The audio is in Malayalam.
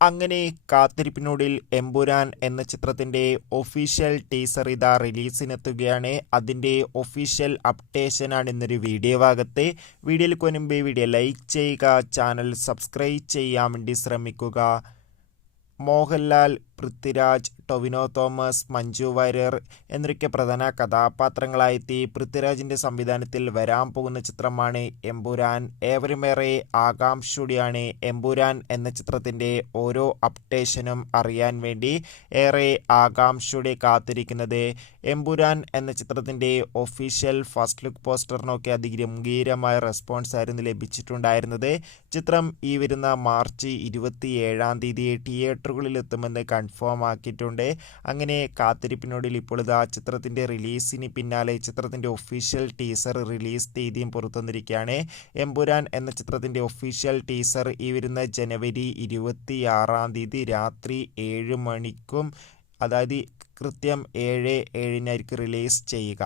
അങ്ങനെ കാത്തിരിപ്പിനൊടുവിൽ എമ്പുരാൻ എന്ന ചിത്രത്തിന്റെ ഒഫീഷ്യൽ ടീസർ ഇതാ റിലീസിനെത്തുകയാണ്. അതിന്റെ ഒഫീഷ്യൽ അപ്ഡേഷനാണ് ഇന്നൊരു വീഡിയോ ഭാഗത്ത്. വീഡിയോയിൽ മുൻപ് വീഡിയോ ലൈക്ക് ചെയ്യുക, ചാനൽ സബ്സ്ക്രൈബ് ചെയ്യാൻ വേണ്ടി ശ്രമിക്കുക. മോഹൻലാൽ, പൃഥ്വിരാജ്, ടൊവിനോ തോമസ്, മഞ്ജു വാര്യർ എന്നൊക്കെ പ്രധാന കഥാപാത്രങ്ങളായെത്തി പൃഥ്വിരാജിന്റെ സംവിധാനത്തിൽ വരാൻ പോകുന്ന ചിത്രമാണ് എമ്പുരാൻ. ഏവരുമേറെ ആകാംക്ഷയോടെയാണ് എമ്പുരാൻ എന്ന ചിത്രത്തിന്റെ ഓരോ അപ്ഡേഷനും അറിയാൻ വേണ്ടി ഏറെ ആകാംക്ഷയോടെ കാത്തിരിക്കുന്നത്. എമ്പുരാൻ എന്ന ചിത്രത്തിന്റെ ഒഫീഷ്യൽ ഫസ്റ്റ് ലുക്ക് പോസ്റ്ററിനൊക്കെ അതിഗംഭീരമായ റെസ്പോൺസ് ആയിരുന്നു ലഭിച്ചിട്ടുണ്ടായിരുന്നത്. ചിത്രം ഈ വരുന്ന മാർച്ച് 27 തിയേറ്ററുകളിൽ എത്തുമെന്ന് കൺഫേം ആക്കിയിട്ടുണ്ട്. അങ്ങനെ കാത്തിരിപ്പിനൊടുവിൽ ഇപ്പോൾ ഇതാ ചിത്രത്തിന്റെ റിലീസിന് പിന്നാലെ ചിത്രത്തിന്റെ ഒഫീഷ്യൽ ടീസർ റിലീസ് തീയതിയും പുറത്തുവന്നിരിക്കുകയാണ്. എമ്പുരാൻ എന്ന ചിത്രത്തിന്റെ ഒഫീഷ്യൽ ടീസർ ഈ വരുന്ന ജനുവരി 26 രാത്രി 7 മണിക്കും, അതായത് കൃത്യം 7:07 റിലീസ് ചെയ്യുക.